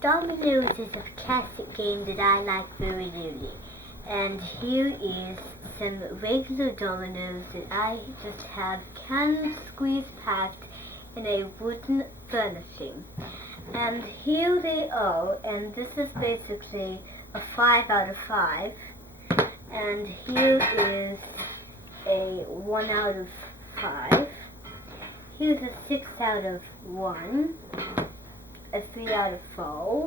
Dominoes is a classic game that I like very dearly. And here is some regular dominoes that I just have canned squeeze packed in a wooden furnishing. And here they are, and this is basically a 5 out of 5. And here is a 1 out of 5. Here's a 6 out of 1. A 3 out of 4,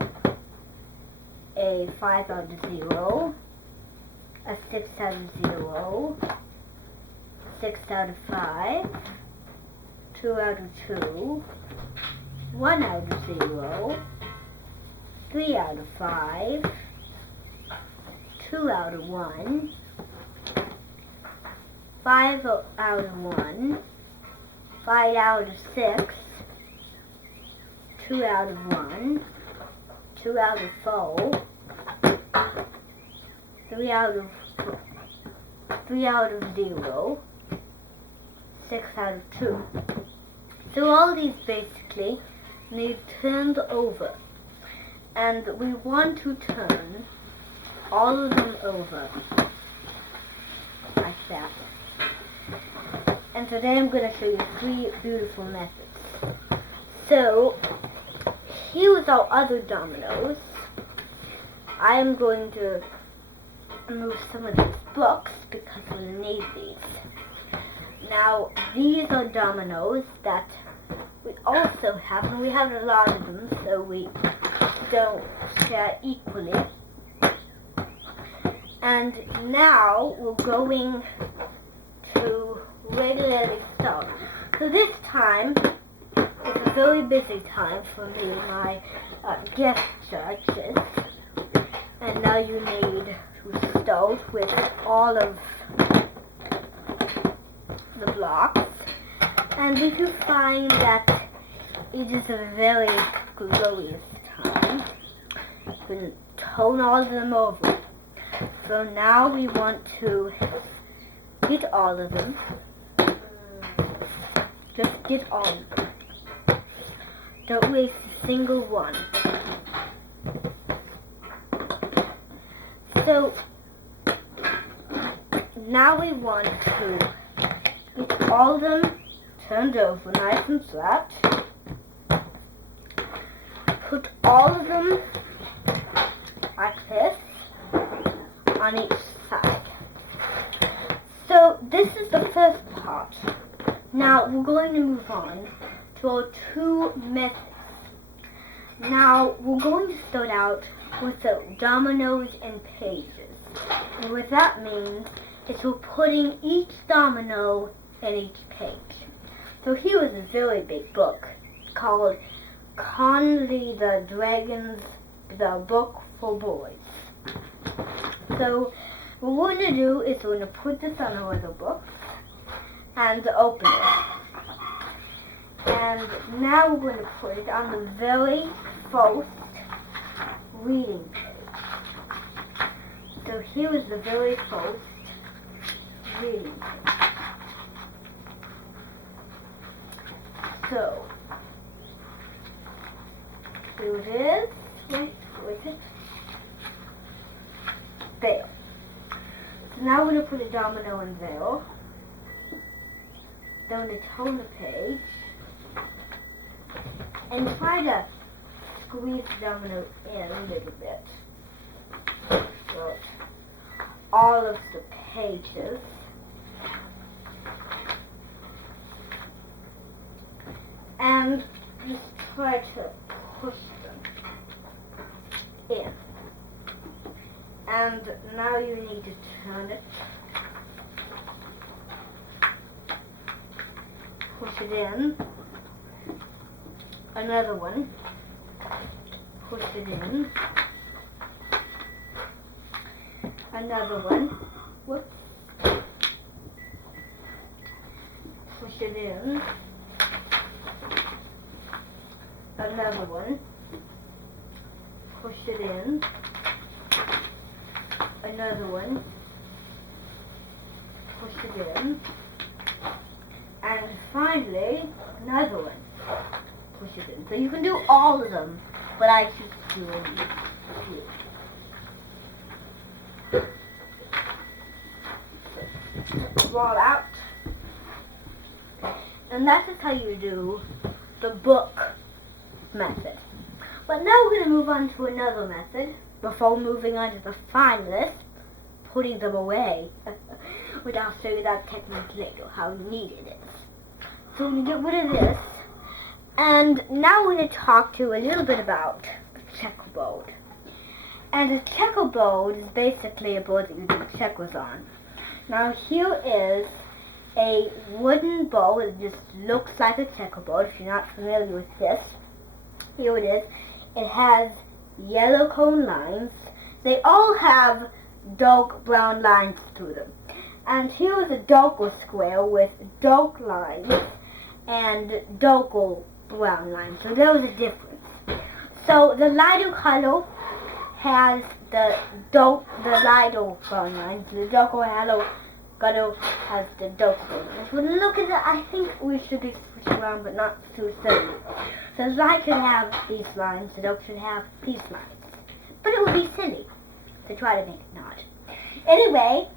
a 5 out of 0, a 6 out of 0, 6 out of 5, 2 out of 2, 1 out of 0, 3 out of 5, 2 out of 1, 5 out of 1, 5 out of 6, 2 out of 1, 2 out of 4, 3 out of 0, 6 out of 2. So all these basically need turned over. And we want to turn all of them over like that. And today I'm going to show you 3 beautiful methods. So here's our other dominoes. I am going to remove some of these blocks because we'll need these. Now, these are dominoes that we also have, and we have a lot of them, so we don't share equally. And now we're going to regularly start. So this time, it's a very busy time for me and my guest judges. And now you need to start with all of the blocks. And if you find that it is a very glorious time, you can turn all of them over. So now we want to get all of them. Just get all of them. Don't waste a single one. So now we want to get all of them turned over nice and flat. Put all of them like this on each side. So this is the first part. Now we're going to move on to our 2 methods. Now we're going to start out with the dominoes and pages. And what that means is we're putting each domino in each page. So here is a very big book called Conley the Dragons, the Book for Boys. So what we're going to do is we're going to put this on our other books and open it. And now we're going to put it on the very first reading page. So here is the very first reading page. So here it is. Wait, where's it? There. So now we're going to put a domino in there. Then we're going to turn the page and try to squeeze the domino in a little bit. So all of the pages. And just try to push them in. And now you need to turn it. Push it in. Another one. Push it in. Another one. Whoops. Push it in. Another one. Push it in. Another one. Push it in. And finally, another one. Push it in. So you can do all of them, but I choose you will use a few. Roll out. And that is how you do the book method. But now we're going to move on to another method before moving on to the fine list, putting them away, which I'll show you that technique later, how needed it is. So we're going to get rid of this, and now we're going to talk to you a little bit about the checkerboard. And a checkerboard is basically a board that you do checkers on. Now here is a wooden bowl that just looks like a checkerboard. If you're not familiar with this, here it is. It has yellow cone lines. They all have dark brown lines through them. And here is a darker square with dark lines and darker brown lines. So there is a difference. So the lighter color has the lighter brown lines. The darker color has the darker brown lines. When you look at it, I think we should be switched around, but not too silly. The light should have these lines, the dark should have these lines. But it would be silly to try to make it not. Anyway,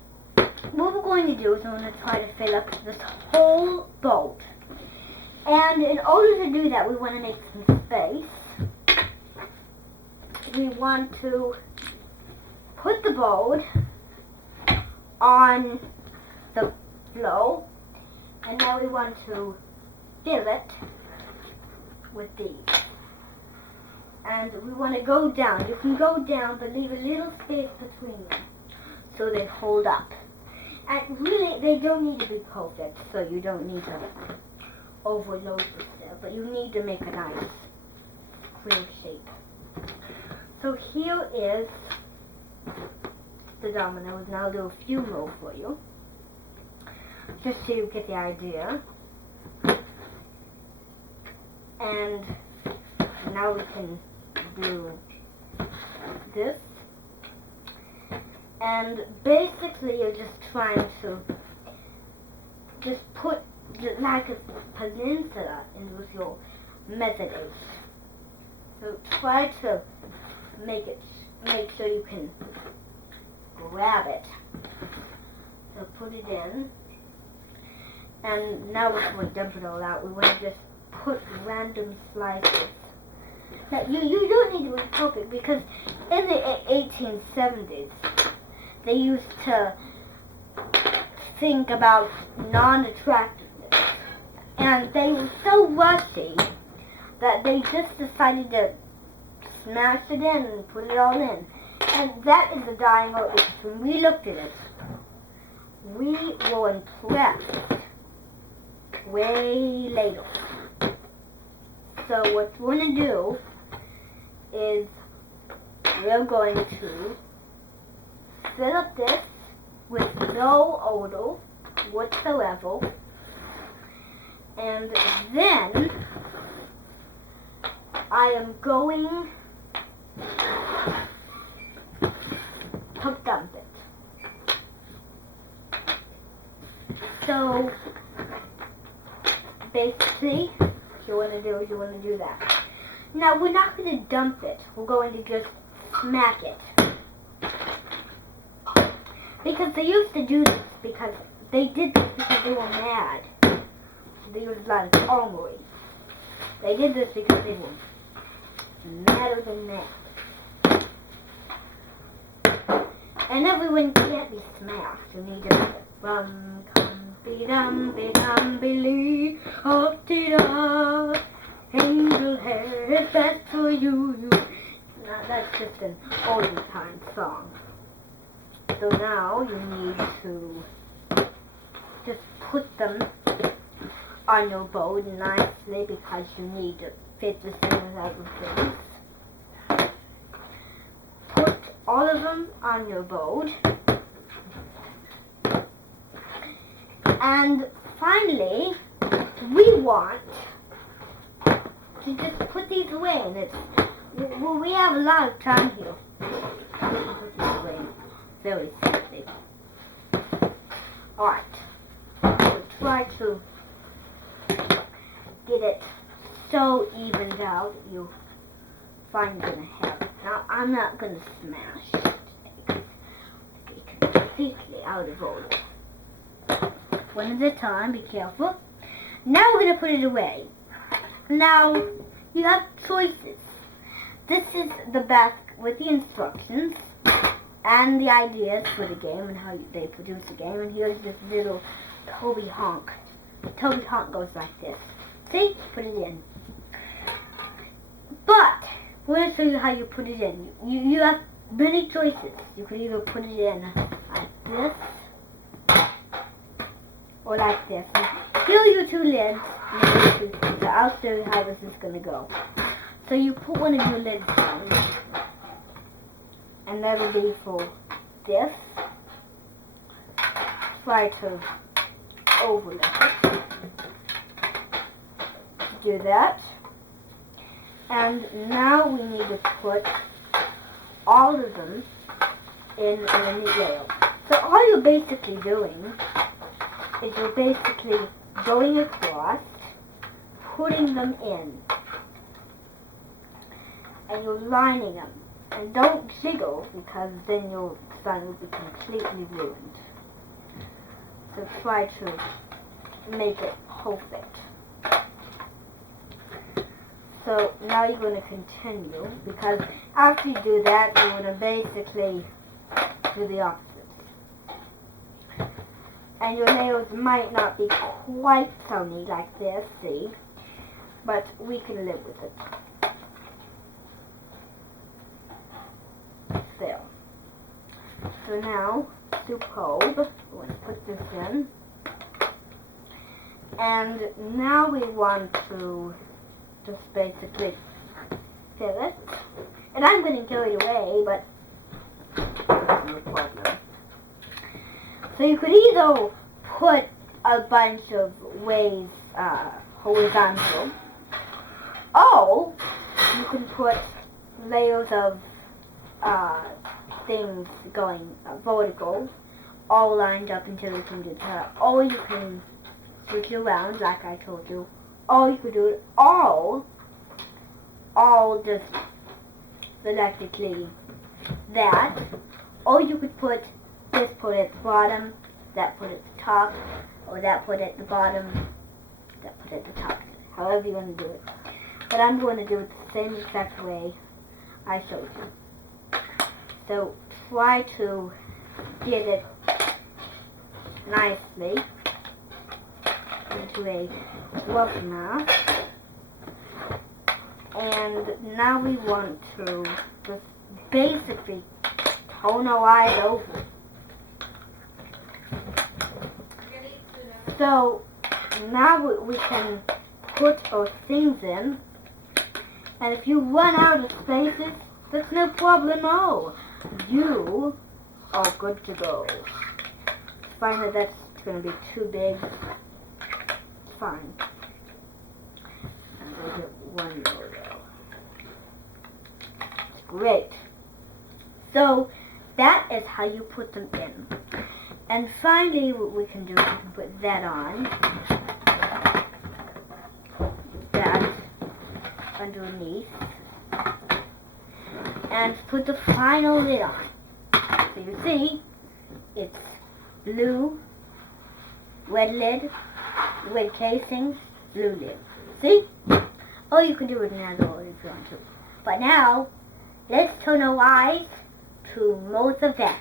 what we're going to do is we're going to try to fill up this whole boat. And in order to do that, we want to make some space. We want to put the boat on the floor, and now we want to fill it with these. And we want to go down. You can go down, but leave a little space between them so they hold up. And really, they don't need to be perfect, so you don't need to overload yourself, but you need to make a nice square shape. So here is the dominoes, and I'll do a few more for you, just so you get the idea. And now we can do this. And basically you're just trying to just put like a peninsula into your method H. So try to make sure you can grab it. So put it in. And now we're going to dump it all out. We want to just put random slices. Now you don't need to be perfect, because in the 1870s they used to think about non-attractiveness, and they were so rushy that they just decided to smash it in and put it all in. And that is a dying art, because when we looked at it, we were impressed way later. So what we're going to do is we're going to fill up this with no odor whatsoever, and then I am going to dump it. So basically, what you want to do is you want to do that. Now we're not going to dump it. We're going to just smack it. Because they used to do this because they did this because they were mad. They used like armory. They did this because they were madder than mad. And everyone can't be smashed. You need to rum, dum, lee, up da. Angel hair is best for you. Now that's just an olden time song. So now you need to just put them on your board nicely, because you need to fit the centers out of things. Put all of them on your board. And finally, we want to just put these away, and we have a lot of time here. Put these away very safely. Alright, we'll try to get it so evened out you find you're going to have Now, I'm not going to smash it. It's completely out of order. One at a time, be careful. Now we're going to put it away. Now, you have choices. This is the back with the instructions and the ideas for the game and how they produce the game. And here's this little Toby Honk. Toby Honk goes like this. See? Put it in. But, we're going to show you how you put it in. You have many choices. You could either put it in like this or like this. Fill your two lids. So I'll show you how this is going to go. So you put one of your lids down, and that'll be for this. Try to overlap it. Do that. And now we need to put all of them in a neat layer. So all you're basically doing is you're basically going across, putting them in, and you're lining them. And don't jiggle, because then your design will be completely ruined. So try to make it perfect. So now you're going to continue, because after you do that, you're going to basically do the opposite. And your layers might not be quite so neat like this, see? But we can live with it. There. So now, superb. We're going to put this in. And now we want to just basically fill it. And I'm going to carry it away, but no problem. So you could either put a bunch of ways horizontal, or you can put layers of things going vertical, all lined up until you can do that. Or you can switch it around like I told you. Or you could do it all just selectedly that. Or you could put this put at the bottom, that put at the top, or that put at the bottom, that put at the top. However you want to do it. But I'm going to do it the same exact way I showed you. So try to get it nicely into a rough mass. And now we want to just basically tone our eyes over. So now we can put our things in, and if you run out of spaces, that's no problemo. You are good to go. Find that that's going to be too big. It's fine. And we'll get one more row. Great. So that is how you put them in. And finally, what we can do is we can put that on. That underneath. And put the final lid on. So you see, it's blue, red lid, red casing, blue lid. See? Or you can do it in another order if you want to. But now, let's turn our eyes to most of that.